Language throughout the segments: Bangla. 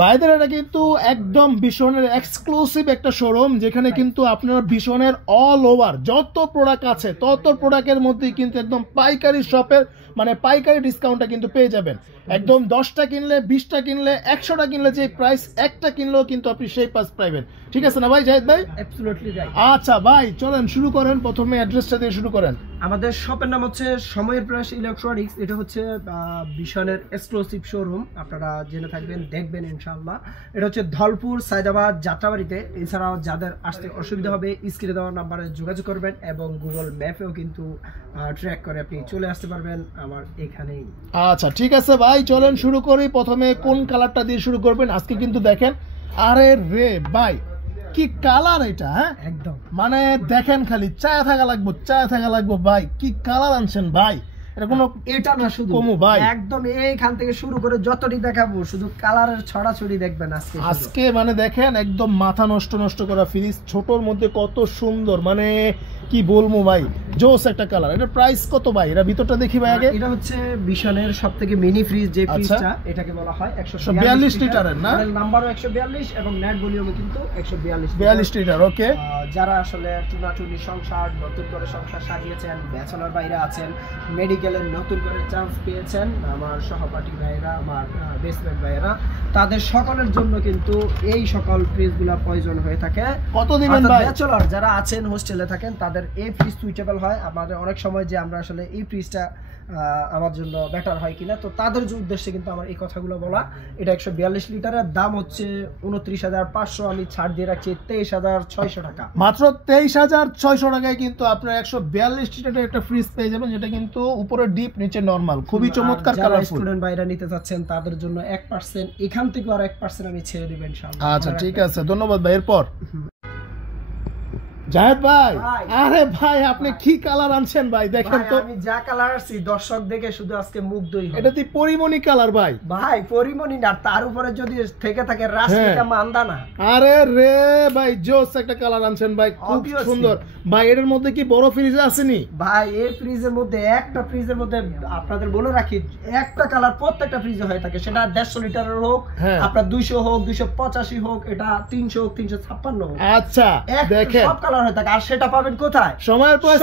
ভাইদের এটা কিন্তু একদম ভীষণের এক্সক্লুসিভ একটা শোরুম, যেখানে কিন্তু আপনারা ভীষণের অল ওভার যত প্রোডাক্ট আছে তত প্রোডাক্টের মধ্যেই কিন্তু একদম পাইকারি শপের মানে পাইকারি ডিসকাউন্টটা কিন্তু পেয়ে যাবেন। একদম 10টা কিনলে, 20টা কিনলে, 100টা কিনলে যে প্রাইস, একটা কিনলেও কিন্তু আপনি সেই প্রাইস পাইবেন। ঠিক আছে না ভাই জাহিদ ভাই? Absolutely right. আচ্ছা ভাই চলেন শুরু করেন, প্রথমে অ্যাড্রেসটা দিয়ে শুরু করেন। আমাদের শপের নাম হচ্ছে সময়ের প্রয়াস ইলেকট্রনিক্স। এটা হচ্ছে ভীষণের এক্সক্লুসিভ শোরুম, আপনারা জেনে থাকবেন, দেখবেন ইনশাআল্লাহ। এটা হচ্ছে ধলপুর সায়দাবাদ যাত্রাবাড়িতে। এছাড়াও যাদের আসতে অসুবিধা হবে স্ক্রিনে দেওয়া নাম্বারে যোগাযোগ করবেন এবং গুগল ম্যাপেও কিন্তু ট্র্যাক করে আপনি চলে আসতে পারবেন আমার এখানেই। আচ্ছা ঠিক আছে ভাই চলেন শুরু করি। প্রথমে কোন কালারটা দিয়ে শুরু করবেন? আজকে কিন্তু দেখেন, আরে রে ভাই কি কালার এটা! হ্যাঁ একদম মানে দেখেন, খালি চায়া থাকা লাগবো ভাই। কি কালার আনছেন ভাই, এটা কোনো এটা না শুধু কমু ভাই, একদম এইখান থেকে শুরু করে যতটি দেখাবো শুধু কালারের ছড়াছড়ি দেখবেন আজকে মানে দেখেন একদম মাথা নষ্ট করা ফ্রিজ, ছোটর মধ্যে কত সুন্দর, মানে কি বলবো ভাই, জোস একটা কালার। এটা প্রাইস কত ভাই? এটা ভিতরটা দেখি ভাই আগে। এটা হচ্ছে ভীষণের সবথেকে মিনি ফ্রিজ যে ফ্রিজটা, এটাকে বলা হয় 142 লিটারের না? নাম্বারও 142 এবং নেট ভলিউমও কিন্তু 142 লিটার। ওকে, যারা আসলে টুনাটুনি সংসার নতুন করে সংসার সাজিয়েছেন, ব্যাচেলর বাইরে আছেন, মেডিকেলের নতুন করে চান্স পেয়েছেন, আমার সহপাঠী ভাইরা, আমার বেসমেন্ট ভাইরা, তাদের সকলের জন্য কিন্তু এই সকল ফ্রিজগুলো প্রয়োজন হয়ে থাকে। কত দিবেন ভাই? ব্যাচেলর যারা আছেন, হোস্টেলে থাকেন, তাদের এই ফ্রিজ সুইটেবল হয়। আমাদের অনেক সময় যে আমরা আসলে এই ফ্রিজটা আমার জন্য বেটার হয় কিনা, তো তাদের উদ্দেশ্যে কিন্তু আমার এই কথাগুলো বলা। এটা 142 লিটারের দাম হচ্ছে 29,500, আমি ছাড় দিয়ে রাখছি 23,600 টাকা, মাত্র 23,600 টাকায় কিন্তু আপনার 142 লিটারের একটা ফ্রিজ পেয়ে যাবেন, যেটা কিন্তু উপরে ডিপ নিচে নরমাল, খুবই চমৎকার কালারফুল। স্টুডেন্ট ভাইরা নিতে চাচ্ছেন তাদের জন্য 1% এখান থেকে আর 1% আমি ছেড়ে দেব ইনশাআল্লাহ। আচ্ছা ঠিক আছে, ধন্যবাদ ভাই। এরপর জাহেদ ভাই, আরে ভাই আপনি কি কালার আনছেন ভাই? দেখেন তো, আমি যা কালার আছি দর্শক দেখে শুধু আজকে মুগ্ধই হবে। এটা তো পরিমণি কালার ভাই। ভাই পরিমণি না, তার উপরে যদি থেকে থাকে রাশমিকা মান্দানা। আরে রে ভাই জোস একটা কালার আনছেন ভাই, খুব সুন্দর ভাই। এর মধ্যে কি বড় ফ্রিজ আসেনি ভাই? এই ফ্রিজের মধ্যে একটা ফ্রিজের মধ্যে আপনাদের বলে রাখি, একটা কালার প্রত্যেকটা ফ্রিজে হয়ে থাকে, সেটা 150 লিটারের হোক, আপনার 200 হোক, 285 হোক, এটা 300 হোক, 356 হোক। আচ্ছা দেখেন সব কালার হয়ে থাকে। আর সেটা পাবেন কোথায়? সময়ের প্রয়াস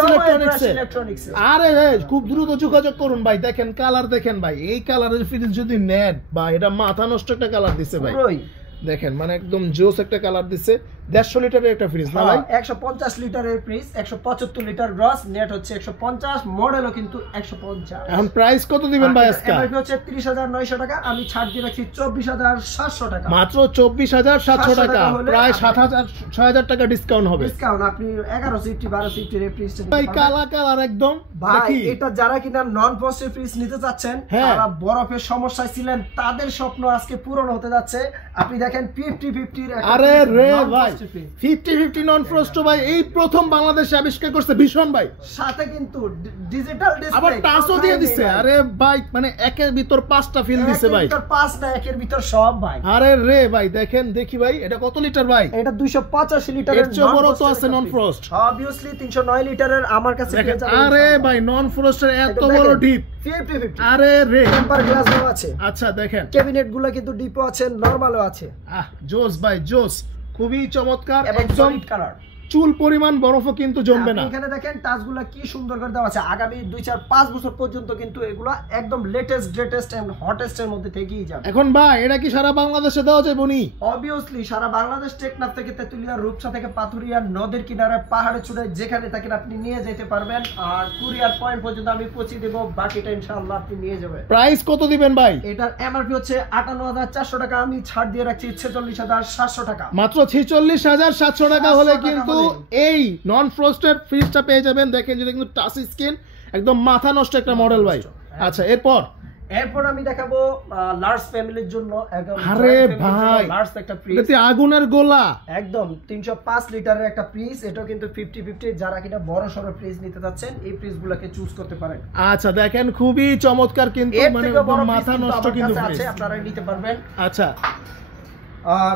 ইলেকট্রনিক্সে। আরে খুব দ্রুত যোগাযোগ করুন ভাই। দেখেন কালার দেখেন ভাই, এই কালারের ফ্রিজ যদি নেন ভাই, এটা মাথা নষ্ট একটা কালার দিছে ভাই। দেখেন মানে একদম জোস একটা কালার দিছে। 150 লিটারের একটা ফ্রিজ না ভাই? 150 লিটারের ফ্রিজ, 175 লিটার গ্রস, নেট হচ্ছে 150, মডেলও কিন্তু 150। এখন প্রাইস কত দিবেন ভাই আজকে? এমআরপি হচ্ছে 30,900 টাকা, আমি ছাড় দিয়ে রাখছি 24,700 টাকা, মাত্র 24,700 টাকা, প্রায় 6,000 টাকা ডিসকাউন্ট হবে। ডিসকাউন্ট আপনি 11 সিফটি 12 সিফটির এই ফ্রিজটা ভাই কালার একদম ভাই। এটা যারা কিনা নন ফ্রস্টেড ফ্রিজ নিতে চাচ্ছেন, তারা বরফের সমস্যায় ছিলেন, তাদের স্বপ্ন আজকে পূরণ হতে যাচ্ছে। আপনি দেখেন 50-50 এর একটা, আরে রে ভাই 50-50 নন ফ্রস্ট ভাই এই প্রথম বাংলাদেশে আবিষ্কার করছে ভীষণ ভাই। সাথে কিন্তু ডিজিটাল ডিসপ্লে, আবার টাচও দিয়ে দিছে। আরে ভাই মানে একের ভিতর 5টা ফিল দিছে ভাই। একের ভিতর 5 না, একের ভিতর সব ভাই। আরে রে ভাই দেখেন দেখি ভাই, এটা কত লিটার ভাই? এটা 285 লিটারের। এর চেয়ে বড় তো আছে নন ফ্রস্ট, অবভিয়াসলি 309 লিটারের আমার কাছে পেয়ে যাবেন। আরে ভাই নন ফ্রস্টের এত বড় ডিপ 50-50। আরে রে টেম্পার গ্লাসও আছে। আচ্ছা দেখেন ক্যাবিনেট গুলো কিন্তু ডিপও আছে, নরমালও আছে। জোস ভাই জোস, খুবই চমৎকার, একদম কালার। চুল পরিমাণ বরফও কিন্তু জমবে না। এখানে দেখেন টাচগুলো কি সুন্দর করে দেওয়া আছে। আগামী 2-4-5 বছর পর্যন্ত কিন্তু এগুলা একদম লেটেস্ট গ্রেটেস্ট এন্ড হটেস্ট এর মধ্যে থেকেই যাবে। এখন ভাই এটা কি সারা বাংলাদেশে দেওয়া যাবে নি? অবভিয়াসলি সারা বাংলাদেশ, টেকনাফ থেকে তেতুলিয়া, রূপসা থেকে পাথুরিয়া, নদীর কিনারে, পাহাড়ে চূড়ে যেখানে থাকেন আপনি নিয়ে যেতে পারবেন। আর কুরিয়ার পয়েন্ট পর্যন্ত আমি পৌঁছে দেব, বাকিটা ইনশাআল্লাহ আপনি নিয়ে যাবেন। প্রাইস কত দিবেন ভাই? এটার এমআরপি হচ্ছে 58,400 টাকা, আমি ছাড় দিয়ে রাখছি 46,700 টাকা। মাত্র 46,700 টাকা হলে কিন্তু এই নন ফ্রস্টেড ফ্রিজটা পেয়ে যাবেন। দেখেন যেটা কিন্তু টাচ স্ক্রিন, একদম মাথা নষ্ট একটা মডেল ভাই। আচ্ছা এরপর আমি দেখাবো লার্জ ফ্যামিলির জন্য একদম। আরে ভাই লার্জ একটা ফ্রিজ, এটা আগুনের গোলা, একদম 305 লিটারের একটা ফ্রিজ। এটাও কিন্তু 50-50, যারা কিনা বড় সরো ফ্রিজ নিতে যাচ্ছেন এই ফ্রিজগুলোকে চুজ করতে পারেন। আচ্ছা দেখেন খুবই চমৎকার, কিন্তু মানে একদম মাথা নষ্ট কিন্তু আছে, আপনারা নিতে পারবেন। আচ্ছা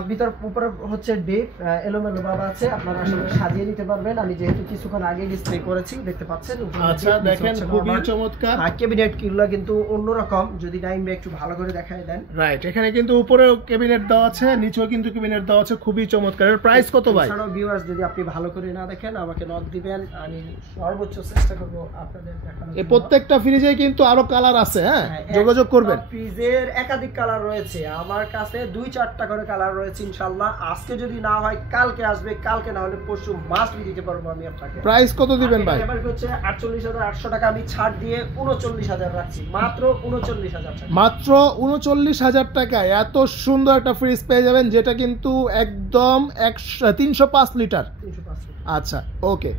ভিতর উপরে হচ্ছে ডিপ এলোমেলো ভাবে আছে, আপনারা আসলে সাজিয়ে নিতে পারবেন। আমি যেহেতু কিছুক্ষণ আগে ডিসপ্লে করেছি, দেখতে পাচ্ছেন। আচ্ছা দেখেন খুবই চমৎকার। ক্যাবিনেট গুলো কিন্তু অন্যরকম, যদি টাইম একটু ভালো করে দেখায় দেন। রাইট, এখানে কিন্তু উপরেও ক্যাবিনেট দেওয়া আছে, নিচেও কিন্তু ক্যাবিনেট দেওয়া আছে, খুবই চমৎকার। এর প্রাইস কত ভাই? এছাড়াও ভিউয়ার্স যদি আপনি ভালো করে না দেখেন আমাকে নক দিবেন, আমি সর্বোচ্চ চেষ্টা করব আপনাদের দেখানোর। এই প্রত্যেকটা ফ্রিজে কিন্তু আরো কালার আছে, হ্যাঁ যোগাযোগ করবেন। ফ্রিজের একাধিক কালার রয়েছে, আমার কাছে 2-4টা করে কালার রয়েছে ইনশাআল্লাহ। আজকে যদি না হয় কালকে আসবে, কালকে না হলে পরশু মাস্ট দিতে পারবো আমি আপনাকে। প্রাইস কত দিবেন ভাই? এবার হচ্ছে 48,800 টাকা, আমি ছাড় দিয়ে 39,000 রাখছি, মাত্র 39,000 টাকা। মাত্র 39,000 টাকায় এত সুন্দর একটা ফ্রিজ পেয়ে যাবেন, যেটা কিন্তু একদম 305 লিটার। 305। আচ্ছা ওকে,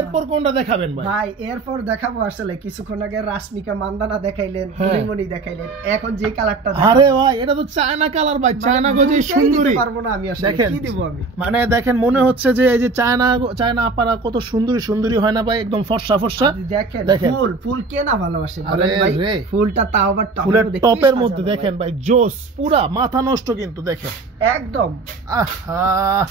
এরপর কোনটা দেখাবেন ভাই? ভাই এরপর দেখাবো আসলে কিছুক্ষণ আগে রাশমিকা মান্দানা দেখাইলেন, হরিমনি দেখাইলেন, এখন যে কালারটা আরে ভাই এটা তো চায়না কালার ভাই, চায়না গজে সুন্দরী পারবো না আমি আসলে, কি দিব আমি? মানে দেখেন মনে হচ্ছে যে এই যে চায়না আপারা কত সুন্দরী সুন্দরী হয় না ভাই, একদম ফর্সা ফর্সা। দেখেন ফুল কে না ভালোবাসে বলেন ভাই, ফুলটা তাও আবার ফুলের টপের মধ্যে দেখেন ভাই, জোস পুরা মাথা নষ্ট কিন্তু দেখেন একদম। আহা,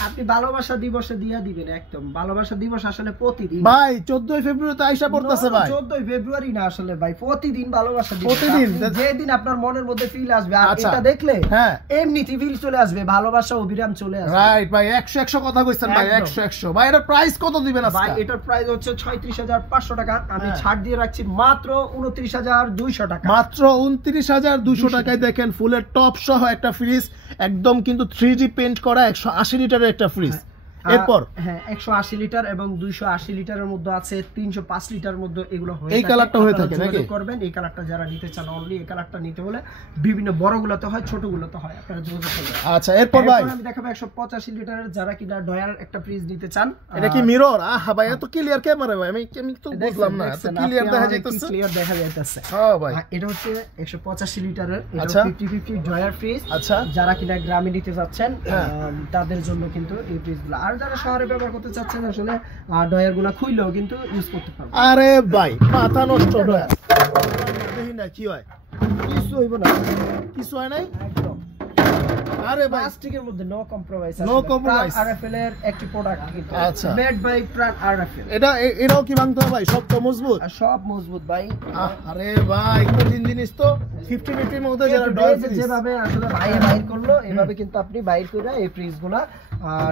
আপনি ভালোবাসা দিবসে দিয়া দিবেন একদম। ভালোবাসা দিবস আসলে প্রতিদিন ভাই 14 ফেব্রুয়ারিতে আইসা পড়তেছে ভাই। 14 ফেব্রুয়ারি না আসলে ভাই, প্রতিদিন ভালোবাসা দিবস। প্রতিদিন যেদিন আপনার মনের মধ্যে ফিল আসবে, আর এটা দেখলে হ্যাঁ এমনিতে ফিল চলে আসবে, ভালোবাসা অবিরাম চলে আসবে। রাইট ভাই, 100 কথা কইছেন ভাই, 100 ভাই। এটার প্রাইস কত দিবেন আজকে? ভাই এটার প্রাইস হচ্ছে 36,500 টাকা, আমি ছাড় দিয়ে রাখছি মাত্র 29,200 টাকা। মাত্র 29,200 টাকায় দেখেন ফুলের টপ সহ একটা ফ্রিজ, একদম কিন্তু 3D পেইন্ট করা 180 লিটারের একটা ফ্রিজ। এরপর হ্যাঁ 180 লিটার এবং 280 লিটারের মধ্যে আছে, 305 লিটার মধ্যে এগুলো হয়ে থাকে। এই কালারটা হয়ে থাকে নাকি? করবেন এই কালারটা যারা নিতে চান, অনলি এই কালারটা নিতে হলে বিভিন্ন বড়গুলোতে হয়, ছোটগুলোতে হয়, আপনারা যোগাযোগ করবেন। আচ্ছা এরপর ভাই আমি দেখাবো 185 লিটারের, যারা কিনা ডয়ার একটা ফ্রিজ নিতে চান। এটা কি মিরর? আহা ভাই এত ক্লিয়ার ক্যামেরা ভাই, আমি তো বুঝলাম না, এত ক্লিয়ার দেখা যাইতেছে। ক্লিয়ার দেখা যাইতেছে হ্যাঁ ভাই। এটা হচ্ছে 185 লিটারের, এটা আচ্ছা 50-50 ডয়ার ফ্রিজ। আচ্ছা যারা কিনা গ্রামে নিতে যাচ্ছেন তাদের জন্য কিন্তু এই ফ্রিজগুলো, আর যারা শহরে ব্যবহার করতে চাচ্ছেন আসলে ডয়ার গুলা খুইলেও কিন্তু ইউজ করতে পারবেন। আরে ভাই মাথা নষ্ট ডয়ার, দেখি না কি হয়, কিছু হইব না, কিছু হয় নাই একদম। আরে ভাই প্লাস্টিকের মধ্যে no compromise, no compromise. RFL এর একটি প্রোডাক্ট কিন্তু, আচ্ছা মেড বাই প্রাণ আরএফএল। এটাও কি ভাঙতে হবে ভাই? সব তো মজবুত, সব মজবুত ভাই। আরে ভাই কঠিন জিনিস তো। 50-50 এর মধ্যে যারা ডয়ার ফ্রিজ যেভাবে আসলে বাইর করলো, এইভাবে কিন্তু আপনি বাইর করে এই ফ্রিজগুলো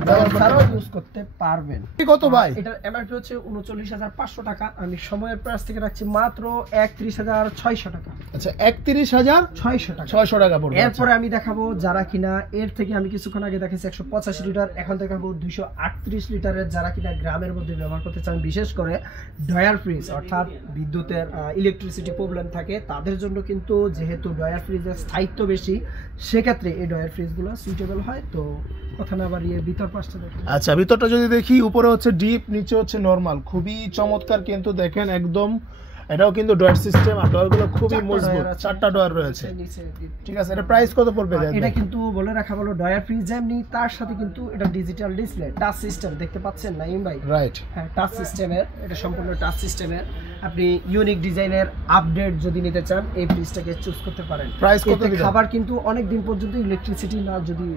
ডয়ার ছাড়াও ইউজ করতে পারবেন। কত ভাই? এটার এমআরপি হচ্ছে 39,500 টাকা, আমি সময়ের প্রাইস থেকে রাখছি মাত্র 31,600 টাকা। আচ্ছা 31,600 টাকা, 600 টাকা পড়বে। এরপরে আমি দেখাবো যারা কিনা এর থেকে, আমি কিছুক্ষণ আগে দেখাচ্ছি 185 লিটার, এখন দেখাবো 238 লিটারের, যারা কিনা গ্রামের মধ্যে ব্যবহার করতে চান, বিশেষ করে ডয়ার ফ্রিজ, অর্থাৎ বিদ্যুতের ইলেকট্রিসিটি প্রবলেম থাকে তাদের জন্য কিন্তু, যেহেতু ডয়ার ফ্রিজের স্থায়িত্ব বেশি, সেক্ষেত্রে এই ডয়ার ফ্রিজগুলো সুইটেবল হয়। তো কথা না বাড়িয়ে ভিতর পাশটা দেখুন। আচ্ছা ভিতরটা যদি দেখি, উপরে হচ্ছে ডিপ, নিচে হচ্ছে নরমাল, খুবই চমৎকার কিন্তু দেখেন একদম। এটাও কিন্তু ডয়ার সিস্টেম, আর ডয়ারগুলো খুবই মজবুত, 4টা ডয়ার রয়েছে। ঠিক আছে, এটা প্রাইস কত পড়বে? এটা কিন্তু বলে রাখা হলো ডয়ার ফ্রিজ যেমনি, তার সাথে কিন্তু এটা ডিজিটাল ডিসপ্লে, টাচ সিস্টেম, দেখতে পাচ্ছেন নাইম ভাই? রাইট, হ্যাঁ টাচ সিস্টেমের, এটা সম্পূর্ণ টাচ সিস্টেমের। আপনি ইউনিক ডিজাইনের আপডেট যদি নিতে চান, এই ফ্রিজটাকে চুজ করতে পারেন। প্রাইস কত দিবেন? খাবার কিন্তু অনেক দিন পর্যন্ত ইলেকট্রিসিটি না যদি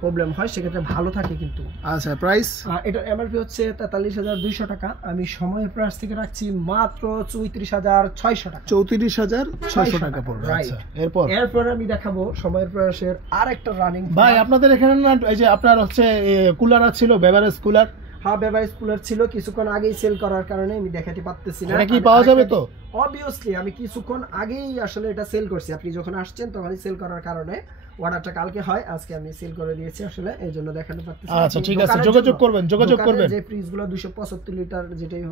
প্রবলেম হয়, সেক্ষেত্রে ভালো থাকে কিন্তু। আচ্ছা প্রাইস? এটা এমআরপি হচ্ছে 43,200 টাকা, আমি সময়ের প্রাইস থেকে রাখছি মাত্র 34,600 টাকা। 34,600 টাকা পড়বে। আচ্ছা এরপর আমি দেখাবো সময়ের প্রাইসের আরেকটা রানিং। ভাই আপনাদের এখানে না এই যে আপনার হচ্ছে কুলার ছিল, বেভারেজ কুলার? হ্যাঁ বেভারেজ কুলার ছিল, কিছুক্ষণ আগেই সেল করার কারণে আমি দেখাতে পারতেছি না। এটা কি পাওয়া যাবে তো? অবভিয়াসলি আমি কিছুক্ষণ আগেই আসলে এটা সেল করছি, আপনি যখন আসছেন তখনই সেল করার কারণে অর্ডারটা কালকে হয়, আজকে আমি সেল করে দিয়েছি আসলে, এই জন্য দেখাতে পারতেছি। আচ্ছা ঠিক আছে, যোগাযোগ করবেন। যে ফ্রিজগুলো 275 লিটার যেটাই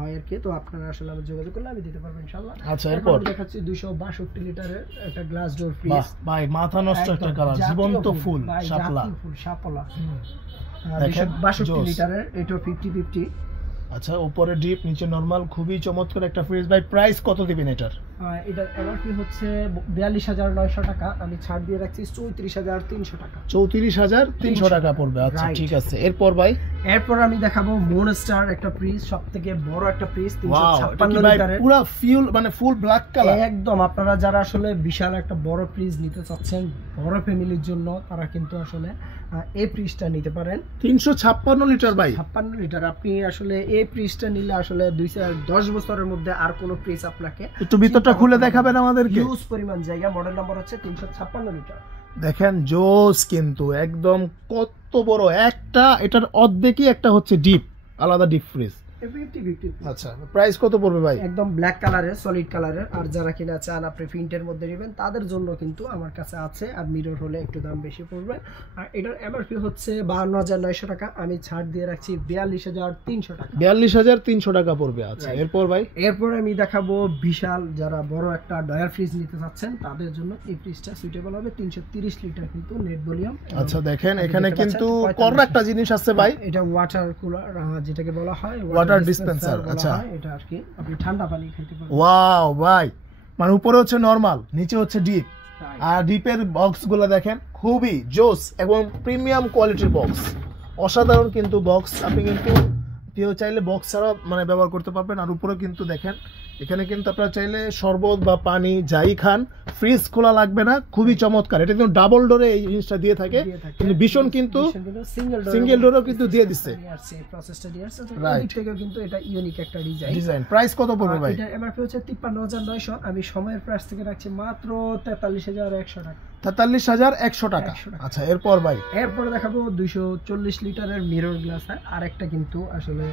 হয় আর কি, তো আপনারা আসলে আমি যোগাযোগ করলে আমি দিতে পারবো ইনশাআল্লাহ। আচ্ছা এরপর দেখাচ্ছি 262 লিটারের একটা গ্লাস ডোর ফ্রিজ। ভাই মাথা নষ্ট একটা কালার, জীবন্ত ফুল, শাপলা ফুল, শাপলা। 262 লিটারের, এটা 50-50। আচ্ছা উপরে ডিপ, নিচে নরমাল, খুবই চমৎকার একটা ফ্রিজ। ভাই প্রাইস কত দিবেন এটার? এটার এমআরপি হচ্ছে 42,900 টাকা, আমি ছাড় দিয়ে রাখছি 34,300 টাকা। 34,300 টাকা পড়বে। আচ্ছা Right. ঠিক আছে, এরপর ভাই এরপর আমি দেখাবো মনস্টার একটা ফ্রিজ, সবথেকে বড় একটা ফ্রিজ, ওয়াও, এটা 356 কি ভাই লিটারের। পুরো ফুল মানে ফুল ব্ল্যাক কালার? একদম, আপনারা যারা আসলে বিশাল একটা বড় ফ্রিজ নিতে চাচ্ছেন বড় ফ্যামিলির জন্য, তারা কিন্তু আসলে এই ফ্রিজটা নিতে পারেন। 356 লিটার ভাই, 56 লিটার। আপনি আসলে এই ফ্রিজটা নিলে আসলে 10 বছরের মধ্যে আর কোনো ফ্রিজ আপনাকে একটু ভিতরটা খুলে দেখাবেন আমাদেরকে? হিউজ পরিমাণ জায়গা, মডেল নাম্বার হচ্ছে 356 লিটার। দেখেন জোস, কিন্তু একদম কত বড় একটা, এটার অর্ধেকই একটা হচ্ছে ডিপ, আলাদা ডিপ ফ্রিজ। 50-50 আচ্ছা, প্রাইস কত পড়বে ভাই? একদম ব্ল্যাক কালারের, সলিড কালারের। আর যারা কিনা চান আপনি প্রিন্টের মধ্যে নেবেন, তাদের জন্য কিন্তু আমার কাছে আছে, আর মিরর হলে একটু দাম বেশি পড়বে। আর এটার এমআরপি হচ্ছে 52,900 টাকা, আমি ছাড় দিয়ে রাখছি 42,300 টাকা। 42,300 টাকা পড়বে। আচ্ছা এরপর ভাই? এরপর আমি দেখাবো বিশাল, যারা বড় একটা ডয়ার ফ্রিজ নিতে চাচ্ছেন তাদের জন্য এই ফ্রিজটা সুইটেবল হবে। 330 লিটার কিন্তু নেট ভলিউম। আচ্ছা দেখেন, এখানে কিন্তু কর একটা জিনিস আছে ভাই, এটা ওয়াটার কুলার, যেটাকে বলা হয় ওয়াটার ডিসপেন্সার। আচ্ছা, এটা আর কি আপনি ঠান্ডা পানি খেতে পারবেন। ওয়াও ভাই, মানে উপরে হচ্ছে নরমাল, নিচে হচ্ছে ডিপ। আর ডিপের বক্স গুলো দেখেন খুবই জোস এবং প্রিমিয়াম কোয়ালিটির বক্স, অসাধারণ কিন্তু বক্স। আপনি কিন্তু কেউ চাইলে বক্স ছাড়া মানে ব্যবহার করতে পারবেন। আর উপরে কিন্তু দেখেন, এখানে কিন্তু আপনারা চাইলে শরবত বা পানি যাই খান, ফ্রিজ খোলা লাগবে না, খুবই চমৎকার। এটা কিন্তু ডাবল ডোরে এই জিনিসটা দিয়ে থাকে, কিন্তু ভীষণ কিন্তু সিঙ্গেল ডোরও কিন্তু দিয়ে দিচ্ছে। রাইট, কিন্তু এটা ইউনিক একটা ডিজাইন। প্রাইস কত পড়বে ভাই? এটা এমআরপি হচ্ছে 53,900, আমি সময়ের প্রাইস থেকে রাখছি মাত্র 43,100 টাকা। 43,100 টাকা। আচ্ছা এরপর ভাই? এরপরে দেখাবো 240 লিটারের মিরর গ্লাস। আর একটা কিন্তু আসলে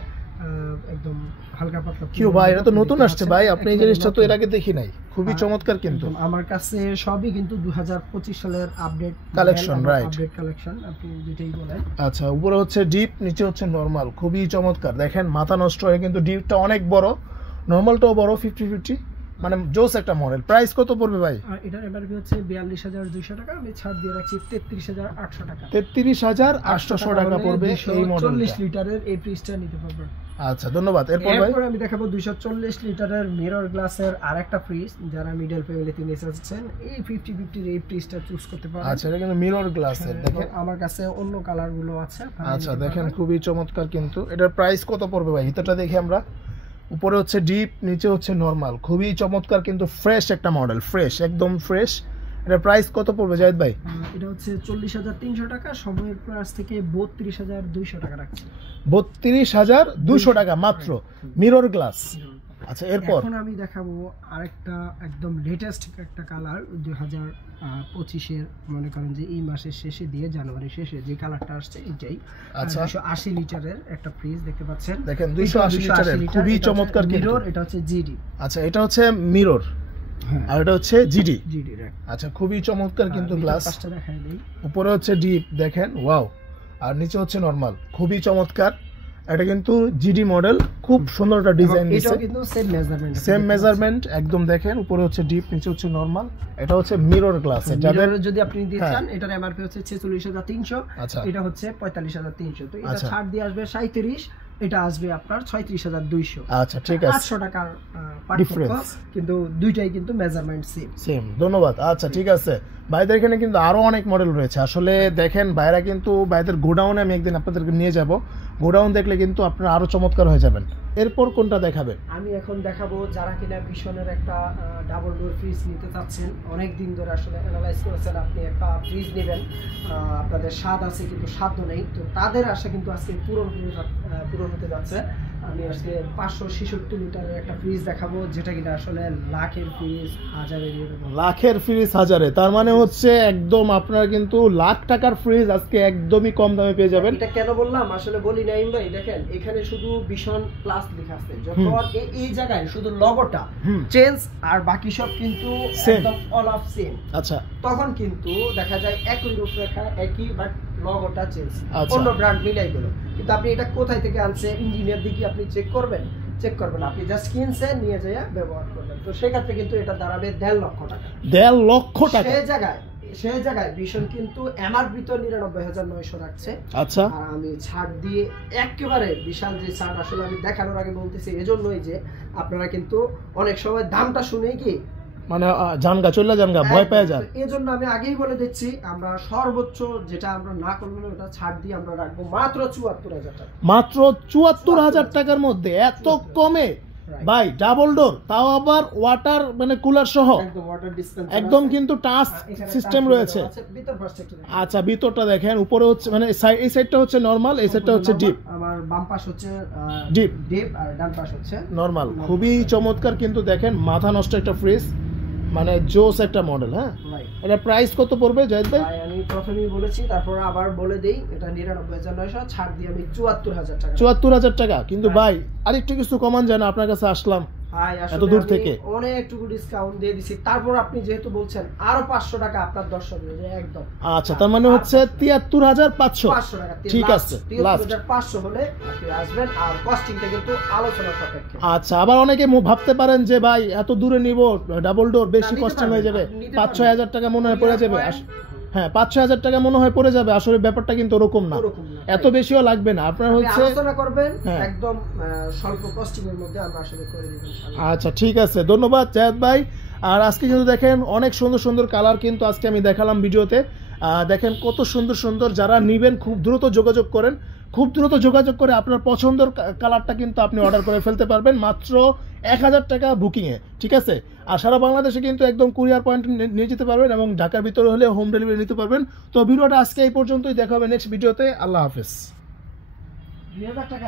একদম হালকা পাতলা। কি ভাই, এটা তো নতুন আসছে ভাই, আপনি এই জিনিসটা তো এর আগে দেখি নাই, খুবই চমৎকার। কিন্তু আমার কাছে সবই কিন্তু 2025 সালের update collection. Right, update collection, আপনি যেটাই বলেন। আচ্ছা, উপরে হচ্ছে ডিপ, নিচে হচ্ছে নরমাল, খুবই চমৎকার। দেখেন মাথা নষ্ট হয়ে, কিন্তু ডিপটা অনেক বড়, নরমালটাও বড়, 50-50, মানে জোস একটা মডেল। প্রাইস কত পড়বে ভাই? এটার এমআরপি হচ্ছে 42,200 টাকা, আমি ছাড় দিয়ে রাখছি 33,800 টাকা। 33,800 টাকা পড়বে এই মডেল। 240 লিটারের এই ফ্রিজটা নিতে পারবেন। আচ্ছা ধন্যবাদ। এরপর ভাই? এরপর আমি দেখাবো 240 লিটারের মিরর গ্লাসের আরেকটা ফ্রিজ, যারা মিডল ফ্যামিলিতে নিতে চাচ্ছেন এই 50-50 এই ফ্রিজটা চুজ করতে পারেন। আচ্ছা, এটা কিন্তু মিরর গ্লাসের, দেখেন আমার কাছে অন্য কালার গুলো আছে। আচ্ছা দেখেন খুবই চমৎকার কিন্তু। এটার প্রাইস কত পড়বে ভাই? ভিতরটা দেখি আমরা। উপরে হচ্ছে ডিপ, নিচে হচ্ছে নরমাল, খুবই চমৎকার কিন্তু ফ্রেশ একটা মডেল, ফ্রেশ, একদম ফ্রেশ। এটার প্রাইস কত পড়বে জাহিদ ভাই? এটা হচ্ছে 40,300 টাকা, সময়ের প্রাইস থেকে 32,200 টাকা রাখছি। 32,200 টাকা মাত্র, মিরর গ্লাস। আচ্ছা এরপর? এখন আমি দেখাবো আরেকটা একদম লেটেস্ট একটা কালার, 2025-এর মনে করেন যে এই মাসের শেষে দিয়ে জানুয়ারি শেষে যে কালারটা আসছে এটাই। আচ্ছা, 280 লিটারের একটা ফ্রিজ দেখতে পাচ্ছেন। দেখেন 280 লিটারের, খুবই চমৎকার কিন্তু। মিরর, এটা হচ্ছে জিডি। আচ্ছা, এটা হচ্ছে মিরর, আর এটা হচ্ছে জিডি। জিডি, আচ্ছা, খুবই চমৎকার কিন্তু গ্লাস। দেখাই দেই। উপরে হচ্ছে ডিপ, দেখেন ওয়াও, আর নিচে হচ্ছে নরমাল, খুবই চমৎকার। এটা কিন্তু জিডি মডেল, খুব সুন্দর একটা ডিজাইন দিয়েছে। এটাও কিন্তু সেম মেজারমেন্ট একদম। দেখেন উপরে হচ্ছে ডিপ, নিচে হচ্ছে নরমাল। এটা হচ্ছে মিরর গ্লাস। যাদের যদি আপনি দিতে চান, এটার এমআরপি হচ্ছে 46,300, আচ্ছা, এটা হচ্ছে 45,300। তো এটা আচ্ছা, ছাড় দিয়ে আসবে 37, এটা আসবে আপনার 36,200। আচ্ছা ঠিক আছে, 800 টাকার পার্থক্য, কিন্তু দুইটাই কিন্তু মেজারমেন্ট সেম। ধন্যবাদ। আচ্ছা ঠিক আছে, ভাইদের এখানে কিন্তু আরো অনেক মডেল রয়েছে। আসলে দেখেন ভাইরা কিন্তু, ভাইদের গোডাউনে আমি একদিন আপনাদেরকে নিয়ে যাব, গোডাউন দেখলে কিন্তু আপনারা আরো চমৎকার হয়ে যাবেন। এরপর কোনটা দেখাবেন? আমি এখন দেখাবো যারা কিনা ভীষণের একটা ডাবল ডোর ফ্রিজ নিতে চাচ্ছেন, অনেক দিন ধরে আসলে অ্যানালাইজ করেছেন আপনি একটা ফ্রিজ নেবেন, আপনাদের স্বাদ আছে কিন্তু সাধ্য নেই, তো তাদের আশা কিন্তু আজকে পূরণ হতে যাচ্ছে। আমি আজকে 566 লিটারের একটা ফ্রিজ দেখাবো, যেটা কিনা আসলে লাখের ফ্রিজ, লাখের ফ্রিজ হাজারে, তার মানে হচ্ছে একদম আপনারা কিন্তু লাখ টাকার ফ্রিজ আজকে একদমই কম দামে পেয়ে যাবেন। এটা কেন বললাম আসলে বলি নাই ভাই, দেখেন এখানে শুধু ভীষণ প্লাস লেখা আছে, যখন এই জায়গায় শুধু লোগোটা চেঞ্জ আর বাকি সব কিন্তু একদম অল অফ সেম। আচ্ছা, তখন কিন্তু দেখা যায় একই রূপরেখা একই, বাট লোগোটা চেঞ্জ, আচ্ছা, অন্য ব্র্যান্ড মিলাই গেল। কিন্তু আপনি এটা কোথায় থেকে আনছে, ইঞ্জিনিয়ার দিকে আপনি চেক করবেন আপনি জাস্ট কিনছে নিয়ে যায় ব্যবহার করবেন, তো সেক্ষেত্রে কিন্তু এটা দাঁড়াবে 1.5 লক্ষ টাকা। 1.5 লক্ষ টাকা সেই জায়গায় সেই জায়গায় ভীষণ কিন্তু এমআরপি তো 99,900 রাখছে। আচ্ছা, আর আমি ছাড় দিয়ে একেবারে বিশাল যে ছাড়, আসলে আমি দেখানোর আগে বলতেছি এজন্যই যে আপনারা কিন্তু অনেক সময় দামটা শুনেই কি মানে জানগা চলে জানগা ভয় পেয়ে যান। এই জন্য আমি আগেই বলে দিচ্ছি, আমরা সর্বোচ্চ যেটা আমরা না করবো না ওটা ছাড় দিয়ে আমরা রাখবো মাত্র 74,000 টাকা। মাত্র 74,000 টাকার মধ্যে এত কমে ভাই, ডাবল ডোর, তাও আবার ওয়াটার মানে কুলার সহ, একদম ওয়াটার ডিসপেন্সার, একদম কিন্তু টাচ সিস্টেম রয়েছে। ভিতর পাশটা একটু দেখেন। আচ্ছা, ভিতরটা দেখেন, উপরে হচ্ছে মানে এই সাইডটা হচ্ছে নরমাল, এই সাইডটা হচ্ছে ডিপ। আমার বাম পাশ হচ্ছে ডিপ ডিপ আর ডান পাশ হচ্ছে নরমাল। খুবই চমৎকার কিন্তু দেখেন, মাথা নষ্ট একটা ফ্রিজ, মানে জোস একটা মডেল। হ্যাঁ, এটা প্রাইস কত পড়বে জাহিদ ভাই? আমি প্রথমেই বলেছি, তারপর আবার বলে দেই, এটা 99,900, ছাড় দিয়ে আমি 74,000 টাকা। 74,000 টাকা। কিন্তু ভাই আরেকটু কিছু কমান যায় না? আপনার কাছে আসলাম ভাই এত দূর থেকে, অনেকটুকু ডিসকাউন্ট দিয়ে দিছি, তারপর আপনি যেহেতু বলছেন আরো 500 টাকা আপনার দর্শক একদম। আচ্ছা, তার মানে হচ্ছে 73,500 টাকা। ঠিক আছে, লাস্ট 73,500 হলে আপনি আসবেন, আর কস্টিংটা কিন্তু আলোচনা সাপেক্ষে। আচ্ছা, আবার অনেকে ভাবতে পারেন যে ভাই এত দূরে নিব ডাবল ডোর, বেশি কস্টিং হয়ে যাবে, 5-6 টাকা মনে হয় পড়ে যাবে। হ্যাঁ, 5-6 টাকা মনে হয় পড়ে যাবে, আসলে ব্যাপারটা কিন্তু ওরকম না, এত বেশিও লাগবে না। আপনার হচ্ছে আলোচনা করবেন একদম স্বল্প কস্টিং এর মধ্যে, আমরা আসলে করে দেব ইনশাআল্লাহ। আচ্ছা, ঠিক আছে, ধন্যবাদ জাহিদ ভাই। আর আজকে কিন্তু দেখেন অনেক সুন্দর সুন্দর কালার কিন্তু আজকে আমি দেখালাম ভিডিওতে। দেখেন কত সুন্দর সুন্দর, যারা নেবেন খুব দ্রুত যোগাযোগ করেন, খুব দ্রুত যোগাযোগ করে আপনার পছন্দের কালারটা কিন্তু আপনি অর্ডার করে ফেলতে পারবেন মাত্র 1,000 টাকা বুকিংয়ে, ঠিক আছে। আর সারা বাংলাদেশে কিন্তু একদম কুরিয়ার পয়েন্ট নিয়ে যেতে পারবেন, এবং ঢাকার ভিতরে হলে হোম ডেলিভারি নিতে পারবেন। তো ভিডিওটা আজকে এই পর্যন্তই, দেখা হবে নেক্সট ভিডিওতে। আল্লাহ হাফেজ। 2,000 টাকা